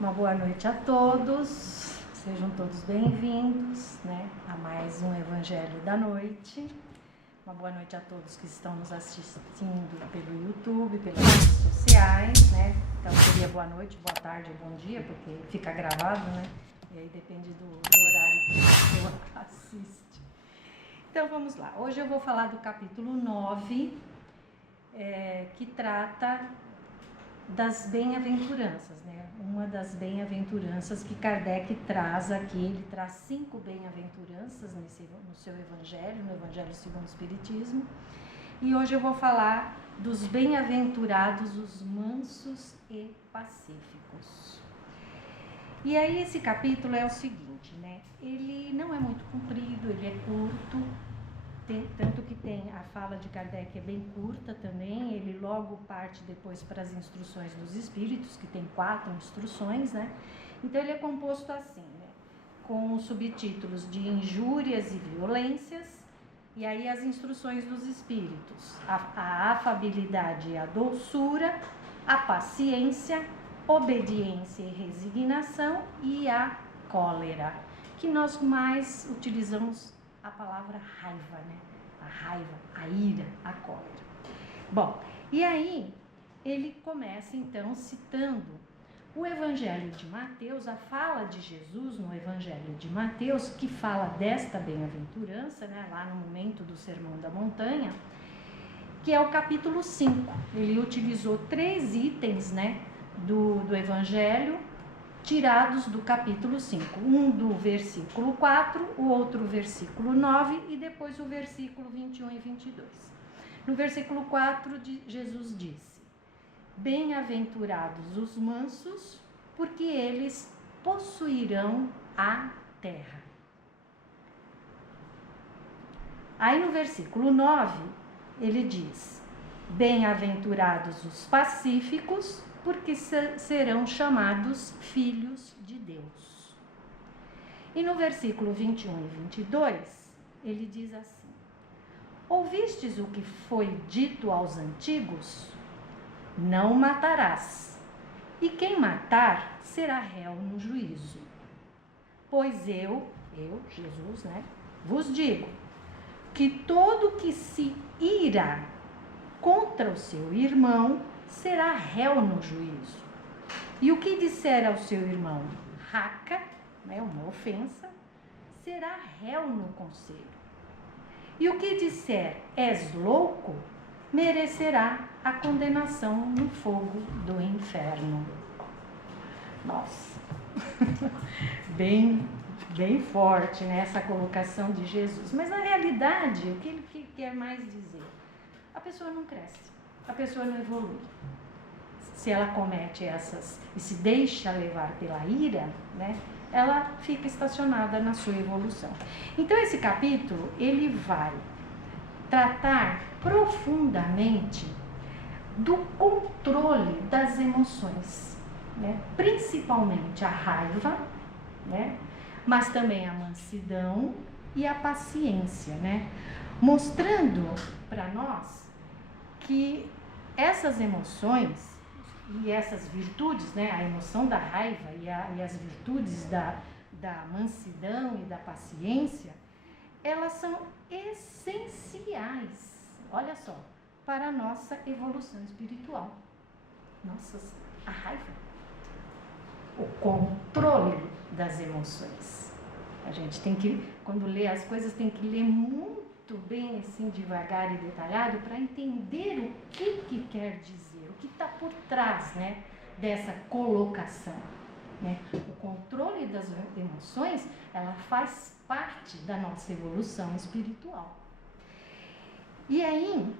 Uma boa noite a todos, sejam todos bem-vindos, a mais um Evangelho da Noite. Uma boa noite a todos que estão nos assistindo pelo YouTube, pelas redes sociais, Então seria boa noite, boa tarde ou bom dia, porque fica gravado, E aí depende do horário que a pessoa assiste. Então vamos lá, hoje eu vou falar do capítulo 9, que trata das bem-aventuranças, Uma das bem-aventuranças que Kardec traz aqui, ele traz 5 bem-aventuranças no seu Evangelho, no Evangelho segundo o Espiritismo. E hoje eu vou falar dos bem-aventurados, os mansos e pacíficos. E aí esse capítulo é o seguinte, Ele não é muito comprido, ele é curto. Tanto que tem a fala de Kardec é bem curta também, ele logo parte depois para as instruções dos espíritos, que tem 4 instruções, Então ele é composto assim, com os subtítulos de injúrias e violências, e aí as instruções dos espíritos, a afabilidade e a doçura, a paciência, obediência e resignação e a cólera, que nós mais utilizamos a palavra raiva, A raiva, a ira, a cólera. Bom, e aí ele começa então citando o Evangelho de Mateus, a fala de Jesus no Evangelho de Mateus, que fala desta bem-aventurança, lá no momento do Sermão da Montanha, que é o capítulo 5. Ele utilizou 3 itens, do Evangelho, tirados do capítulo 5, um do versículo 4, o outro versículo 9 e depois o versículo 21 e 22. No versículo 4, Jesus disse: bem-aventurados os mansos, porque eles possuirão a terra. Aí no versículo 9, ele diz: bem-aventurados os pacíficos, porque serão chamados filhos de Deus. E no versículo 21 e 22, ele diz assim: ouvistes o que foi dito aos antigos? Não matarás, e quem matar será réu no juízo. Pois eu, Jesus, vos digo, que todo que se ira contra o seu irmão será réu no juízo. E o que disser ao seu irmão raca, uma ofensa, será réu no conselho. E o que disser és louco, merecerá a condenação no fogo do inferno. Nossa, bem forte, essa colocação de Jesus. Mas na realidade, o que ele quer mais dizer? A pessoa não cresce, a pessoa não evolui. Se ela comete essas e se deixa levar pela ira, ela fica estacionada na sua evolução. Então esse capítulo, ele vai tratar profundamente do controle das emoções, principalmente a raiva, mas também a mansidão e a paciência, mostrando para nós que essas emoções e essas virtudes, a emoção da raiva e as virtudes da mansidão e da paciência, elas são essenciais, olha só, para a nossa evolução espiritual. A raiva, o controle das emoções. A gente tem que, quando lê as coisas, tem que ler muito bem, assim, devagar e detalhado, para entender o que quer dizer, o que está por trás, dessa colocação. O controle das emoções, ela faz parte da nossa evolução espiritual. E aí,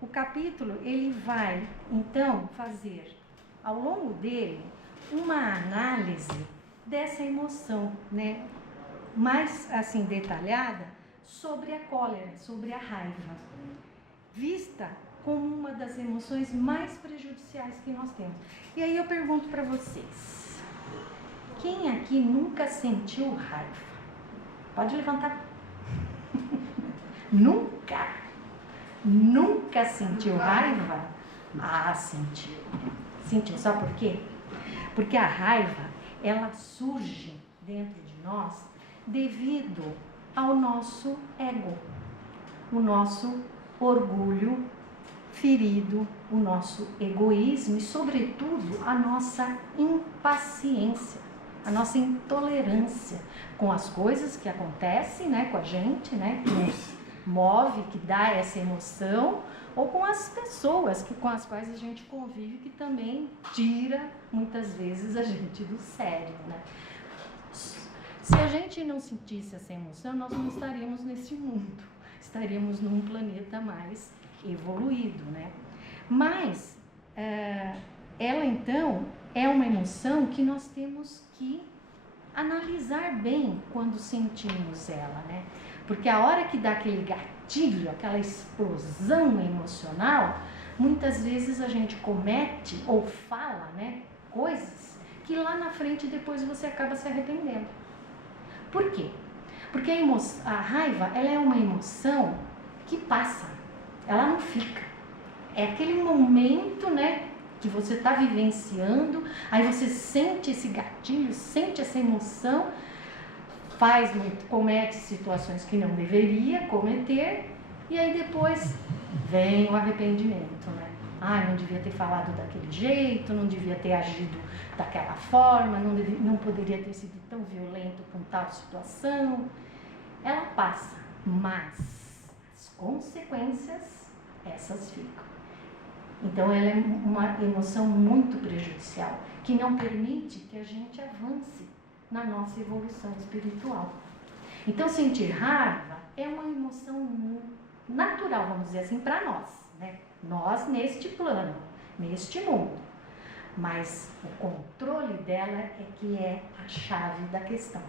o capítulo, ele vai, então, fazer, ao longo dele, uma análise dessa emoção, mais, assim, detalhada, sobre a cólera, sobre a raiva, vista como uma das emoções mais prejudiciais que nós temos. E aí eu pergunto para vocês, quem aqui nunca sentiu raiva? Pode levantar. Nunca sentiu raiva? Ah, sentiu. Sentiu, sabe por quê? Porque a raiva, ela surge dentro de nós devido ao nosso ego, o nosso orgulho ferido, o nosso egoísmo e, sobretudo, a nossa impaciência, a nossa intolerância com as coisas que acontecem, né, com a gente, né, que nos move, que dá essa emoção, ou com as pessoas com as quais a gente convive, que também tira, muitas vezes, a gente do sério, né? Se a gente não sentisse essa emoção, nós não estaríamos nesse mundo, estaríamos num planeta mais evoluído, né? Mas ela então é uma emoção que nós temos que analisar bem quando sentimos ela, né? Porque a hora que dá aquele gatilho, aquela explosão emocional, muitas vezes a gente comete ou fala, né, coisas que lá na frente depois você acaba se arrependendo. Por quê? Porque a raiva, ela é uma emoção que passa, ela não fica. É aquele momento, né, que você está vivenciando, aí você sente esse gatilho, sente essa emoção, comete situações que não deveria cometer, e aí depois vem o arrependimento, né? Ah, não devia ter falado daquele jeito, não devia ter agido daquela forma, não poderia ter sido tão violento com tal situação. Ela passa, mas as consequências, essas ficam. Então ela é uma emoção muito prejudicial, que não permite que a gente avance na nossa evolução espiritual. Então sentir raiva é uma emoção natural, vamos dizer assim, para nós, né? Nós neste plano, neste mundo. Mas o controle dela é que é a chave da questão.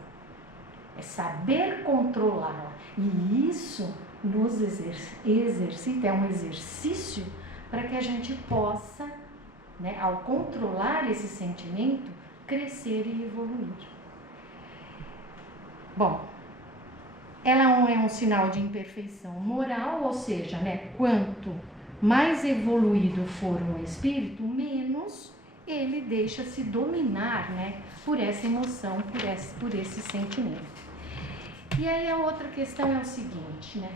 É saber controlá-la. E isso nos exercita, é um exercício para que a gente possa, né, ao controlar esse sentimento, crescer e evoluir. Bom, ela é um sinal de imperfeição moral, ou seja, né, quanto mais evoluído for um espírito, menos ele deixa-se dominar, né, por essa emoção, por esse sentimento. E aí a outra questão é o seguinte, né,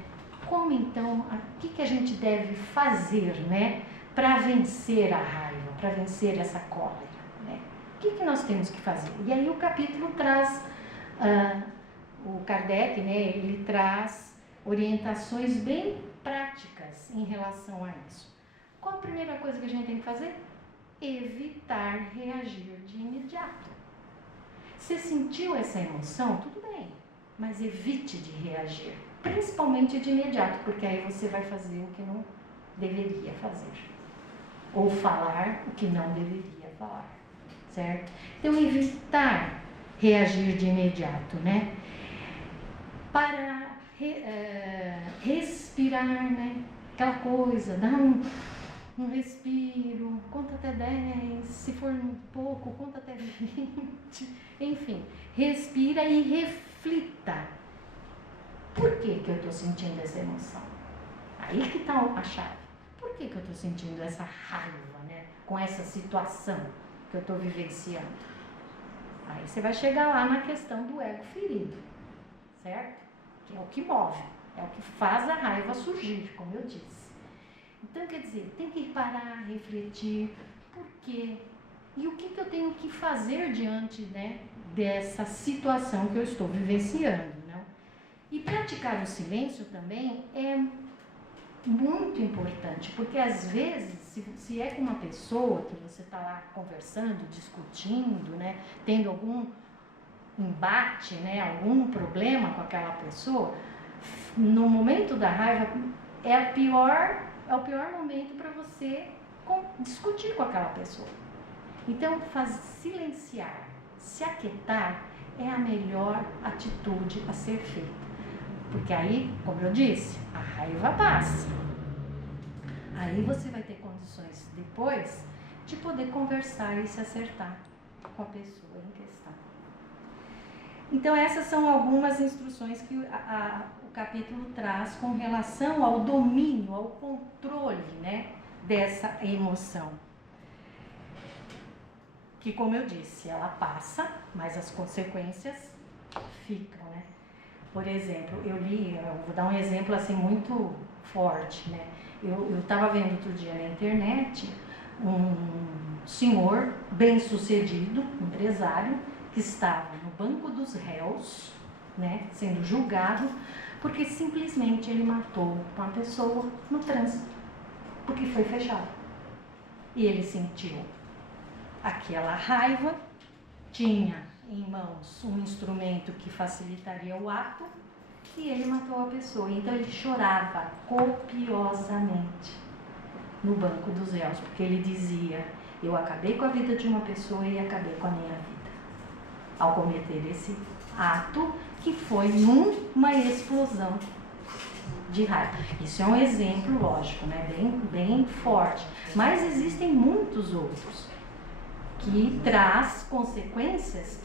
como então, o que a gente deve fazer, né, para vencer a raiva, para vencer essa cólera, né? O que nós temos que fazer? E aí o capítulo traz, o Kardec, né, ele traz orientações bem práticas em relação a isso. Qual a primeira coisa que a gente tem que fazer? Evitar reagir de imediato. Você sentiu essa emoção? Tudo bem, mas evite de reagir, principalmente de imediato, porque aí você vai fazer o que não deveria fazer, ou falar o que não deveria falar, certo? Então, evitar reagir de imediato, né? Para respirar, né? Aquela coisa, dá um respiro, conta até 10, se for um pouco, conta até 20, enfim, respira e reflita. Por que eu estou sentindo essa emoção? Aí que está a chave. Por que eu estou sentindo essa raiva, né, com essa situação que eu estou vivenciando? Aí você vai chegar lá na questão do ego ferido, certo? Que é o que move, é o que faz a raiva surgir, como eu disse. Então, quer dizer, tem que parar, refletir, por quê? E o que eu tenho que fazer diante, né, dessa situação que eu estou vivenciando, né? E praticar o silêncio também é muito importante, porque às vezes, se é com uma pessoa que você está lá conversando, discutindo, né, tendo algum embate, né, algum problema com aquela pessoa, no momento da raiva é o pior momento para você discutir com aquela pessoa. Então, silenciar, se aquietar é a melhor atitude a ser feita. Porque aí, como eu disse, a raiva passa. Aí você vai ter condições depois de poder conversar e se acertar com a pessoa em questão. Então, essas são algumas instruções que o capítulo traz com relação ao domínio, ao controle, né, dessa emoção. Que, como eu disse, ela passa, mas as consequências ficam, né? Por exemplo, eu vou dar um exemplo assim muito forte, né? Eu estava vendo outro dia na internet um senhor bem-sucedido, empresário, que estava no banco dos réus, né, sendo julgado, porque simplesmente ele matou uma pessoa no trânsito, porque foi fechado. E ele sentiu aquela raiva, tinha em mãos um instrumento que facilitaria o ato, e ele matou a pessoa. Então ele chorava copiosamente no banco dos réus, porque ele dizia: eu acabei com a vida de uma pessoa e acabei com a minha vida, ao cometer esse ato que foi uma explosão de raiva. Isso é um exemplo, lógico, né? bem forte, mas existem muitos outros que traz consequências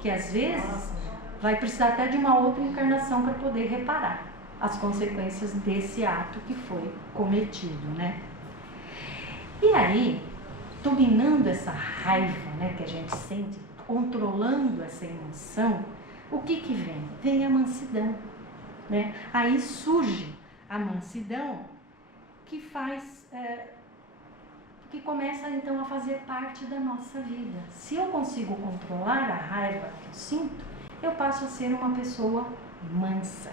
que às vezes vai precisar até de uma outra encarnação para poder reparar as consequências desse ato que foi cometido, né? E aí, dominando essa raiva, né, que a gente sente, controlando essa emoção, o que vem? Vem a mansidão, né? Aí surge a mansidão que que começa então a fazer parte da nossa vida. Se eu consigo controlar a raiva que eu sinto, eu passo a ser uma pessoa mansa.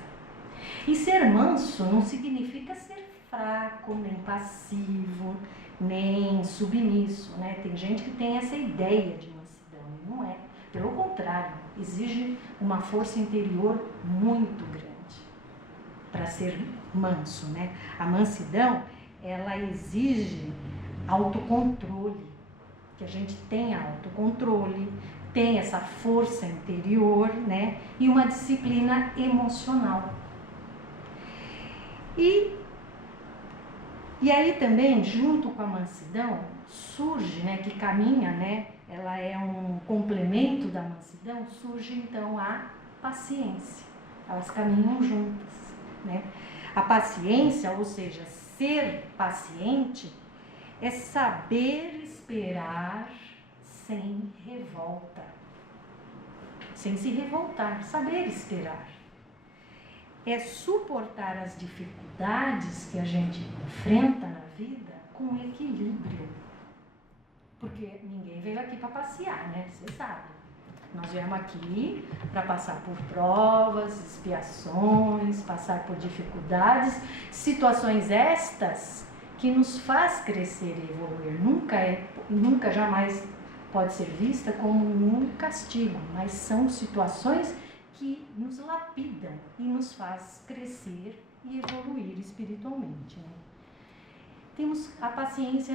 E ser manso não significa ser fraco, nem passivo, nem submisso, né? Tem gente que tem essa ideia de mansidão, e não é. Pelo contrário, exige uma força interior muito grande para ser manso, né? A mansidão, ela exige autocontrole, que a gente tenha autocontrole, tem essa força interior, né? E uma disciplina emocional. E aí também, junto com a mansidão, surge, né, que caminha, né, ela é um complemento da mansidão, surge então a paciência. Elas caminham juntas, né? A paciência, ou seja, ser paciente, é saber esperar sem revolta, sem se revoltar, saber esperar. É suportar as dificuldades que a gente enfrenta na vida com equilíbrio. Porque ninguém veio aqui para passear, né? Você sabe. Nós viemos aqui para passar por provas, expiações, passar por dificuldades, situações estas que nos faz crescer e evoluir. Nunca jamais pode ser vista como um castigo, mas são situações que nos lapidam e nos faz crescer e evoluir espiritualmente, né? A paciência,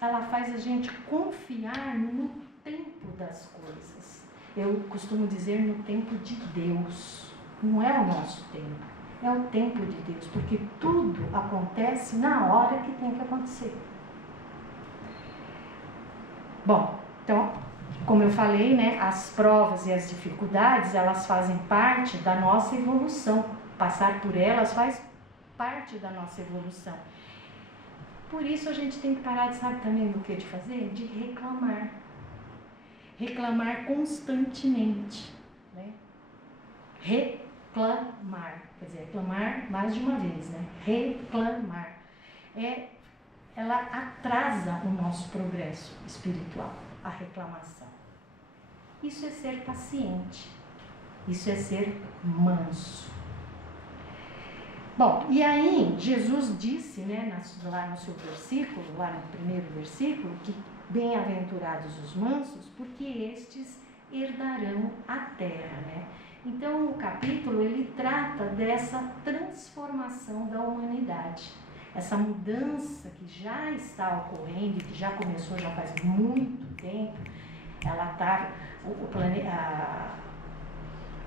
ela faz a gente confiar no tempo das coisas. Eu costumo dizer no tempo de Deus. Não é o nosso tempo, é o tempo de Deus, porque tudo acontece na hora que tem que acontecer. Bom, então, como eu falei, né, as provas e as dificuldades, elas fazem parte da nossa evolução. Passar por elas faz parte da nossa evolução. Por isso a gente tem que parar de, sabe também do que de fazer? De reclamar. Reclamar constantemente, né? Reclamar, quer dizer, reclamar mais de uma vez, né? Reclamar. Ela atrasa o nosso progresso espiritual, a reclamação. Isso é ser paciente, isso é ser manso. Bom, e aí Jesus disse, né, lá no seu versículo, lá no primeiro versículo, que bem-aventurados os mansos, porque estes herdarão a terra, né? Então o capítulo, ele trata dessa transformação da humanidade, essa mudança que já está ocorrendo, que já começou já faz muito tempo. Ela está, o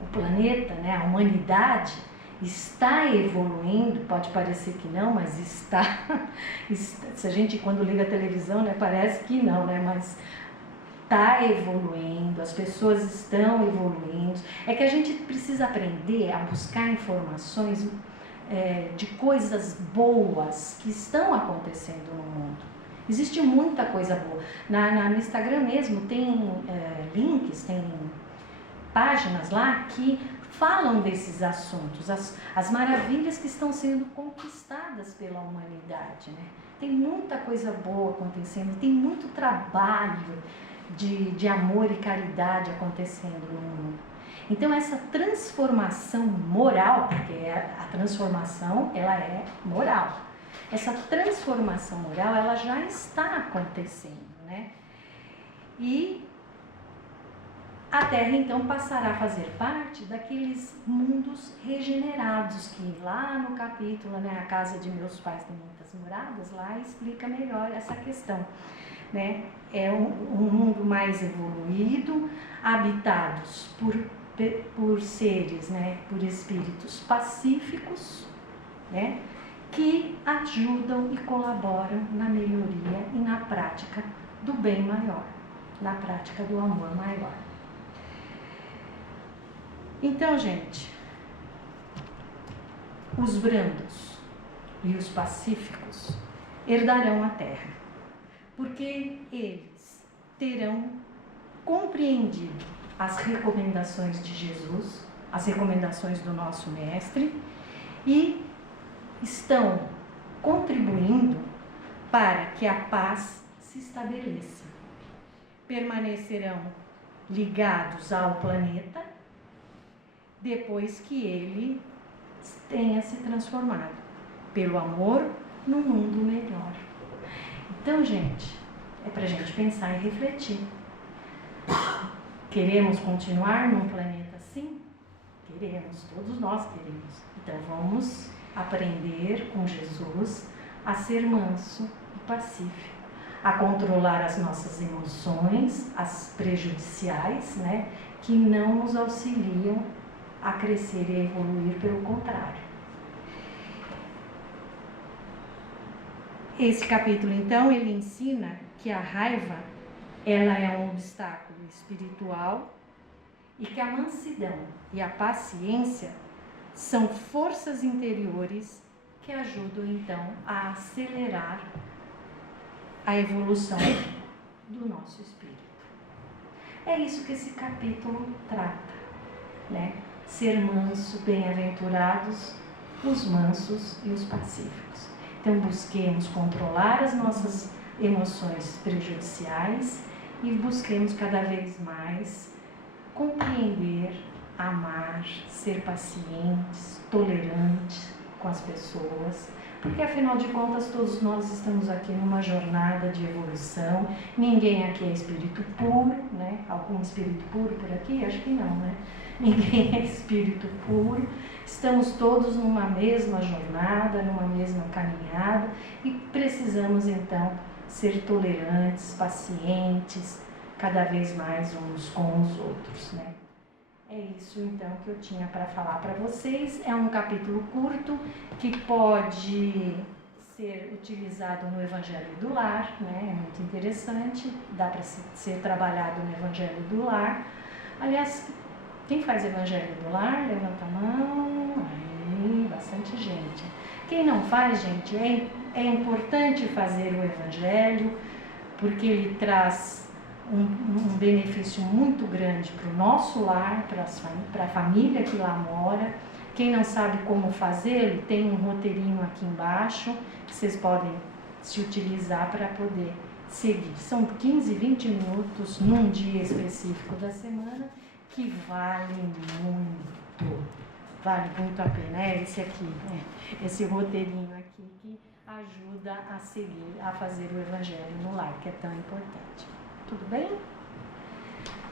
planeta, né, a humanidade está evoluindo, pode parecer que não, mas está. Se a gente, quando liga a televisão, né, parece que não, né, mas está evoluindo, as pessoas estão evoluindo. É que a gente precisa aprender a buscar informações de coisas boas que estão acontecendo no mundo. Existe muita coisa boa. No Instagram mesmo tem links, tem páginas lá que falam desses assuntos, as maravilhas que estão sendo conquistadas pela humanidade, né? Tem muita coisa boa acontecendo, tem muito trabalho de amor e caridade acontecendo no mundo. Então essa transformação moral, porque a transformação ela é moral, essa transformação moral ela já está acontecendo, né? E a Terra então passará a fazer parte daqueles mundos regenerados, que lá no capítulo, né, A Casa de Meus Pais Tem Muitas Moradas, lá explica melhor essa questão, né? É um mundo mais evoluído, habitados por seres, né, por espíritos pacíficos, né, que ajudam e colaboram na melhoria e na prática do bem maior, na prática do amor maior. Então, gente, os brandos e os pacíficos herdarão a terra, porque eles terão compreendido as recomendações de Jesus, as recomendações do nosso mestre, e estão contribuindo para que a paz se estabeleça. Permanecerão ligados ao planeta depois que ele tenha se transformado pelo amor num mundo melhor. Então, gente, é pra gente pensar e refletir. Queremos continuar num planeta assim? Queremos, todos nós queremos. Então vamos aprender com Jesus a ser manso e pacífico, a controlar as nossas emoções, as prejudiciais, né, que não nos auxiliam a crescer e a evoluir, pelo contrário. Esse capítulo, então, ele ensina que a raiva, ela é um obstáculo espiritual e que a mansidão e a paciência são forças interiores que ajudam, então, a acelerar a evolução do nosso espírito. É isso que esse capítulo trata, né? Ser manso, bem-aventurados os mansos e os pacíficos. Então, busquemos controlar as nossas emoções prejudiciais e busquemos cada vez mais compreender, amar, ser pacientes, tolerantes com as pessoas, porque afinal de contas todos nós estamos aqui numa jornada de evolução. Ninguém aqui é espírito puro, né? Algum espírito puro por aqui? Acho que não, né? Ninguém é espírito puro. Estamos todos numa mesma jornada, numa mesma caminhada e precisamos então ser tolerantes, pacientes, cada vez mais uns com os outros, né? É isso então que eu tinha para falar para vocês. É um capítulo curto que pode ser utilizado no Evangelho do Lar, né? É muito interessante, dá para ser trabalhado no Evangelho do Lar. Aliás, quem faz Evangelho do Lar, levanta a mão. Aí, bastante gente. Quem não faz, gente, é importante fazer o Evangelho, porque ele traz um benefício muito grande para o nosso lar, para a família que lá mora. Quem não sabe como fazer, tem um roteirinho aqui embaixo que vocês podem se utilizar para poder seguir. São 15, 20 minutos num dia específico da semana que vale muito a pena. É esse aqui, né? Esse roteirinho aqui que ajuda a seguir, a fazer o Evangelho no lar, que é tão importante. Tudo bem?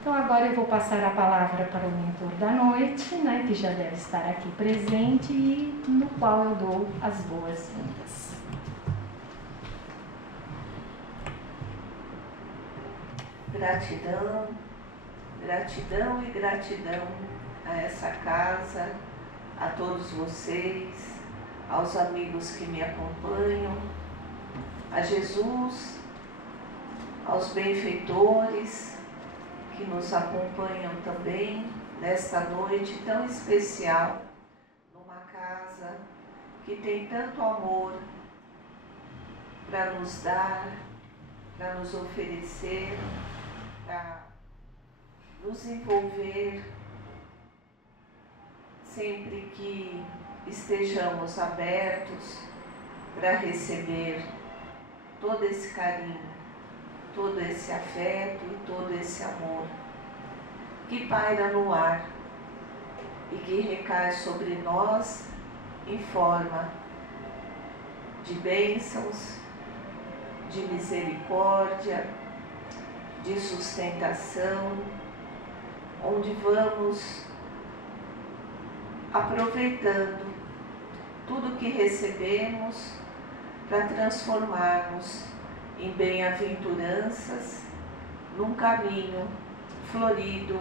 Então agora eu vou passar a palavra para o mentor da noite, né, que já deve estar aqui presente e no qual eu dou as boas-vindas. Gratidão, gratidão e gratidão a essa casa, a todos vocês, aos amigos que me acompanham, a Jesus, aos benfeitores que nos acompanham também nesta noite tão especial, numa casa que tem tanto amor para nos dar, para nos oferecer, para nos envolver, sempre que estejamos abertos para receber todo esse carinho, todo esse afeto e todo esse amor que paira no ar e que recai sobre nós em forma de bênçãos, de misericórdia, de sustentação, onde vamos aproveitando tudo que recebemos para transformarmos em bem-aventuranças num caminho florido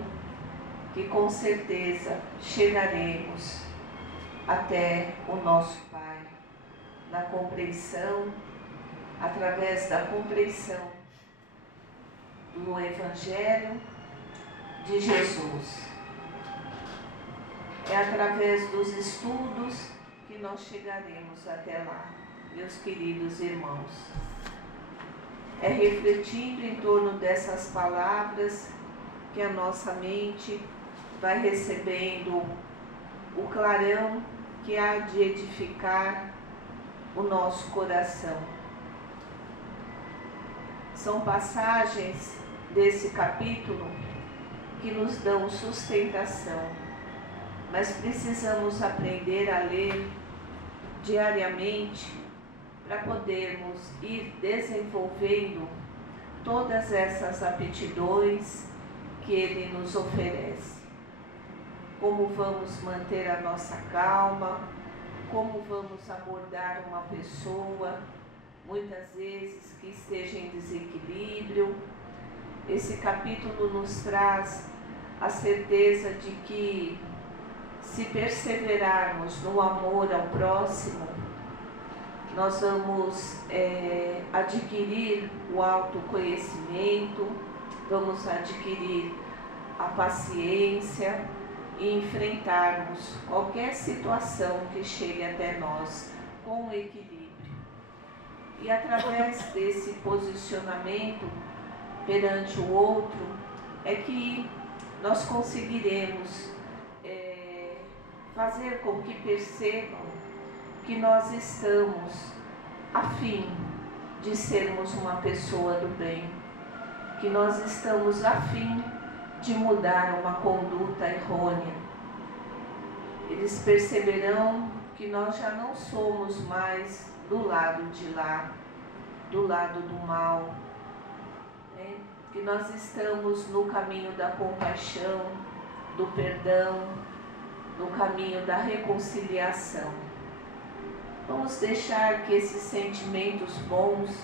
que com certeza chegaremos até o nosso Pai, na compreensão, através da compreensão do Evangelho de Jesus. É através dos estudos que nós chegaremos até lá, meus queridos irmãos. É refletindo em torno dessas palavras que a nossa mente vai recebendo o clarão que há de edificar o nosso coração. São passagens desse capítulo que nos dão sustentação, mas precisamos aprender a ler diariamente para podermos ir desenvolvendo todas essas aptidões que ele nos oferece. Como vamos manter a nossa calma, como vamos abordar uma pessoa, muitas vezes que esteja em desequilíbrio. Esse capítulo nos traz a certeza de que, se perseverarmos no amor ao próximo, nós vamos adquirir o autoconhecimento, vamos adquirir a paciência e enfrentarmos qualquer situação que chegue até nós com equilíbrio. E através desse posicionamento perante o outro é que nós conseguiremos fazer com que percebam que nós estamos a fim de sermos uma pessoa do bem, que nós estamos a fim de mudar uma conduta errônea. Eles perceberão que nós já não somos mais do lado de lá, do lado do mal, né? Que nós estamos no caminho da compaixão, do perdão, no caminho da reconciliação. Vamos deixar que esses sentimentos bons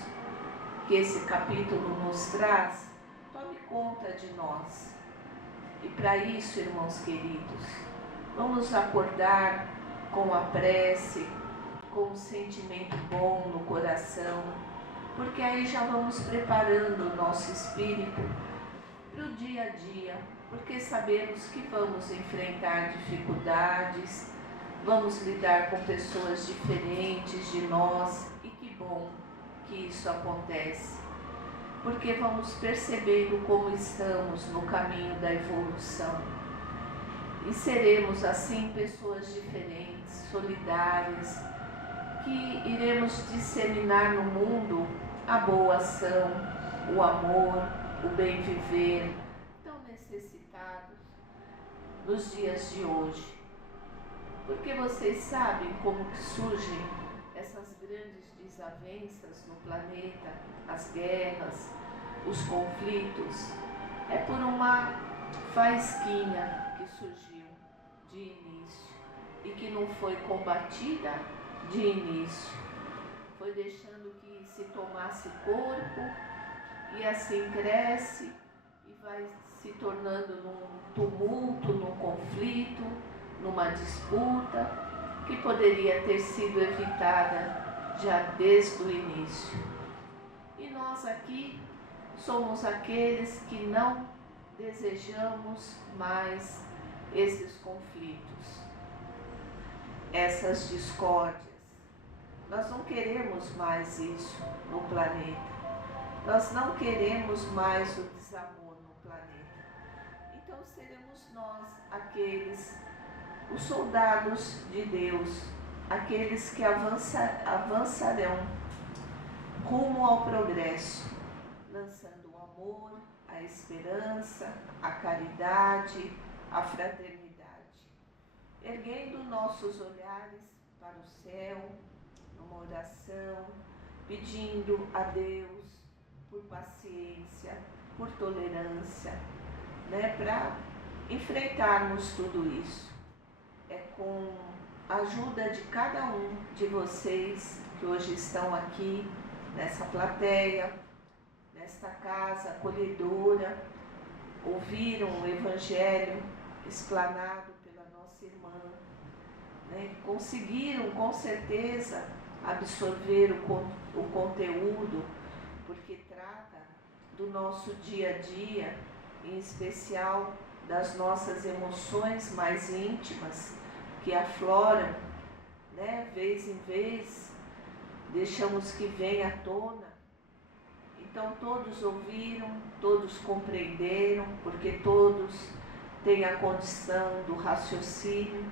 que esse capítulo nos traz tome conta de nós. E para isso, irmãos queridos, vamos acordar com a prece, com um sentimento bom no coração, porque aí já vamos preparando o nosso espírito para o dia a dia, porque sabemos que vamos enfrentar dificuldades, vamos lidar com pessoas diferentes de nós, e que bom que isso acontece, porque vamos percebendo como estamos no caminho da evolução e seremos assim pessoas diferentes, solidárias, que iremos disseminar no mundo a boa ação, o amor, o bem viver, tão necessitados nos dias de hoje. Porque vocês sabem como que surgem essas grandes desavenças no planeta, as guerras, os conflitos. É por uma faísquinha que surgiu de início e que não foi combatida de início. Foi deixando que se tomasse corpo e assim cresce e vai se tornando num tumulto, num conflito, numa disputa que poderia ter sido evitada já desde o início. E nós aqui somos aqueles que não desejamos mais esses conflitos, essas discórdias, Nós não queremos mais isso no planeta. Nós não queremos mais o desamor no planeta. Então seremos nós aqueles, os soldados de Deus, aqueles que avançarão rumo ao progresso, lançando o amor, a esperança, a caridade, a fraternidade, erguendo nossos olhares para o céu, numa oração, pedindo a Deus por paciência, por tolerância, né, para enfrentarmos tudo isso. É com a ajuda de cada um de vocês que hoje estão aqui nessa plateia, nesta casa acolhedora, ouviram o Evangelho explanado pela nossa irmã, né? Conseguiram com certeza absorver o conteúdo, porque trata do nosso dia a dia, em especial das nossas emoções mais íntimas que afloram, né? Vez em vez, deixamos que venha à tona. Então todos ouviram, todos compreenderam, porque todos têm a condição do raciocínio,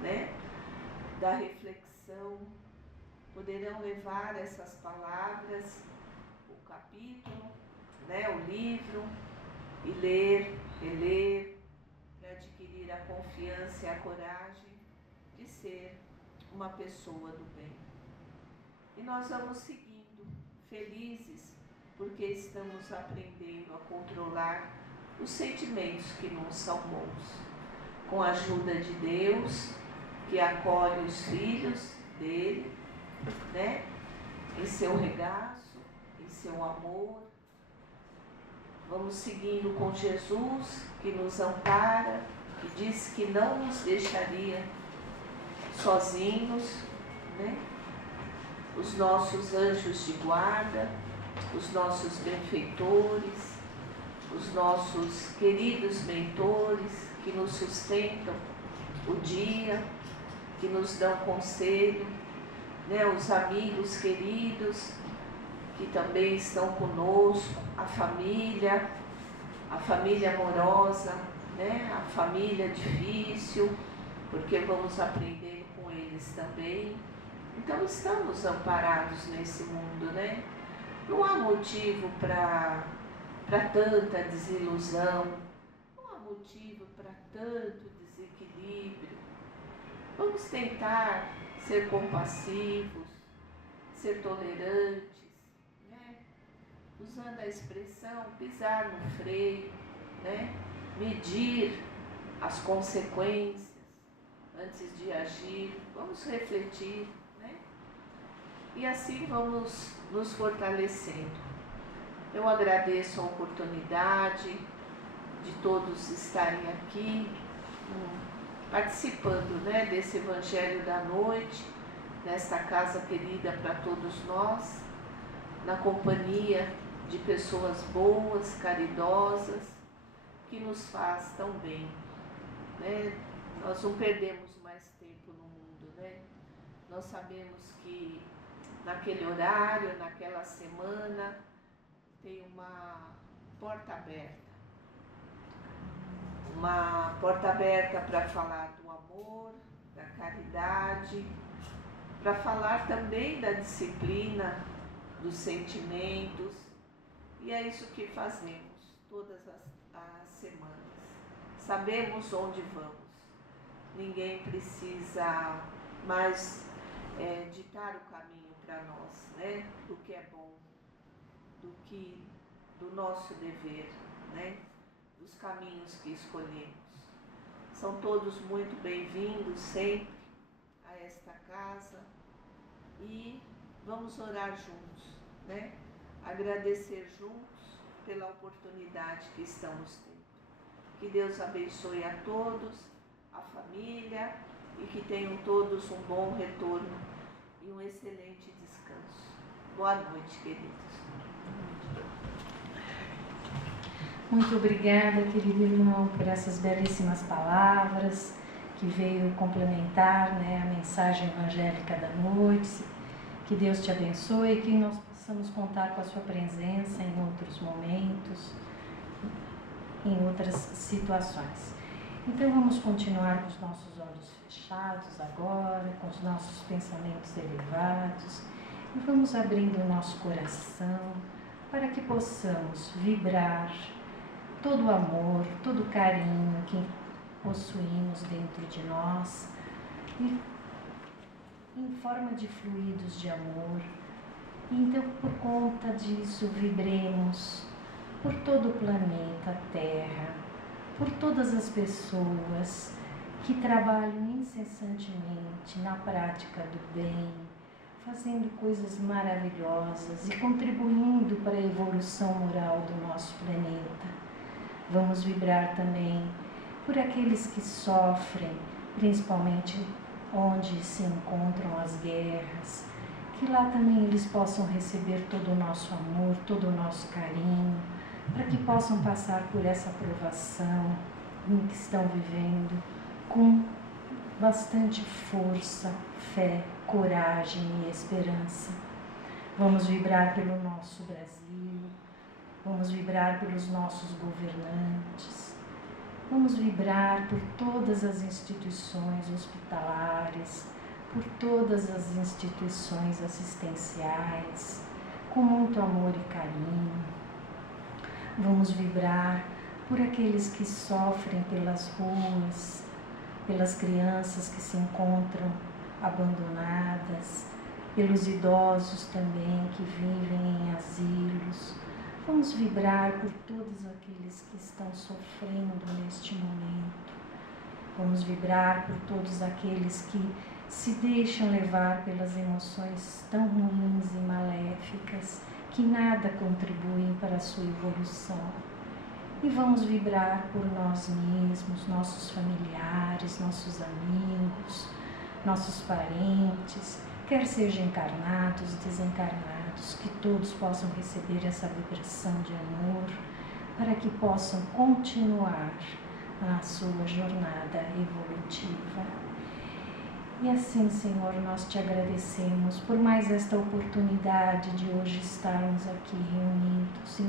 né? Da reflexão, poderão levar essas palavras, o capítulo, né? O livro, e ler, reler, para adquirir a confiança e a coragem de ser uma pessoa do bem. E nós vamos seguindo, felizes, porque estamos aprendendo a controlar os sentimentos que não são bons, com a ajuda de Deus, que acolhe os filhos dele, né? Em seu regaço, em seu amor. Vamos seguindo com Jesus, que nos ampara, que diz que não nos deixaria sozinhos, né? Os nossos anjos de guarda, os nossos benfeitores, os nossos queridos mentores que nos sustentam o dia, que nos dão conselho, né? Os amigos queridos que também estão conosco, a família amorosa, né? A família difícil, porque vamos aprender com eles também. Então estamos amparados nesse mundo, né? Não há motivo para tanta desilusão, não há motivo para tanto desequilíbrio. Vamos tentar ser compassivos, ser tolerantes, né? Usando a expressão pisar no freio, né? Medir as consequências antes de agir. Vamos refletir, né? E assim vamos nos fortalecendo. Eu agradeço a oportunidade de todos estarem aqui, participando, né, desse Evangelho da Noite, nesta casa querida para todos nós, na companhia de pessoas boas, caridosas, que nos faz tão bem, né? Nós não perdemos mais tempo no mundo, né? Nós sabemos que naquele horário, naquela semana, tem uma porta aberta para falar do amor, da caridade, para falar também da disciplina, dos sentimentos, e é isso que fazemos todas as semanas. Sabemos onde vamos, ninguém precisa mais ditar o caminho para nós, né? Do que é bom, do nosso dever, né? Dos caminhos que escolhemos. São todos muito bem-vindos sempre a esta casa e vamos orar juntos, né? Agradecer juntos pela oportunidade que estamos tendo. Que Deus abençoe a todos, a família, e que tenham todos um bom retorno e um excelente descanso. Boa noite, queridos. Muito obrigada, querido irmão, por essas belíssimas palavras que veio complementar, né, a mensagem evangélica da noite, Que Deus te abençoe e que nós possamos contar com a sua presença em outros momentos, em outras situações. Então vamos continuar com os nossos olhos fechados agora, com os nossos pensamentos elevados, e vamos abrindo o nosso coração para que possamos vibrar todo o amor, todo o carinho que possuímos dentro de nós, e em forma de fluidos de amor. E então, por conta disso, vibremos por todo o planeta Terra, por todas as pessoas que trabalham incessantemente na prática do bem, fazendo coisas maravilhosas e contribuindo para a evolução moral do nosso planeta. Vamos vibrar também por aqueles que sofrem, principalmente onde se encontram as guerras, que lá também eles possam receber todo o nosso amor, todo o nosso carinho, para que possam passar por essa provação em que estão vivendo com bastante força, fé, coragem e esperança. Vamos vibrar pelo nosso Brasil, vamos vibrar pelos nossos governantes, vamos vibrar por todas as instituições hospitalares, por todas as instituições assistenciais, com muito amor e carinho. Vamos vibrar por aqueles que sofrem pelas ruas, pelas crianças que se encontram abandonadas, pelos idosos também que vivem em asilos. Vamos vibrar por todos aqueles que estão sofrendo neste momento. Vamos vibrar por todos aqueles que se deixam levar pelas emoções tão ruins e maléficas que nada contribuem para a sua evolução. E vamos vibrar por nós mesmos, nossos familiares, nossos amigos, nossos parentes, quer sejam encarnados, desencarnados, que todos possam receber essa vibração de amor para que possam continuar a sua jornada evolutiva. E assim, Senhor, nós te agradecemos por mais esta oportunidade de hoje estarmos aqui reunidos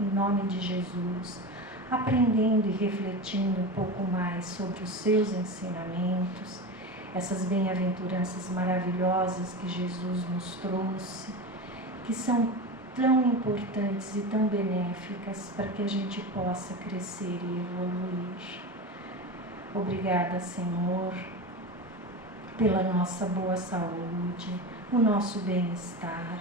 em nome de Jesus, aprendendo e refletindo um pouco mais sobre os seus ensinamentos, essas bem-aventuranças maravilhosas que Jesus nos trouxe, que são tão importantes e tão benéficas para que a gente possa crescer e evoluir. Obrigada, Senhor, pela nossa boa saúde, o nosso bem-estar.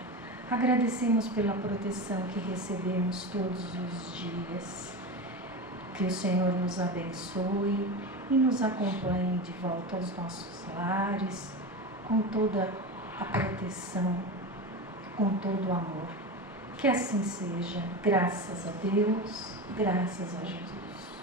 Agradecemos pela proteção que recebemos todos os dias. Que o Senhor nos abençoe e nos acompanhe de volta aos nossos lares, com toda a proteção, com todo o amor. Que assim seja, graças a Deus, graças a Jesus.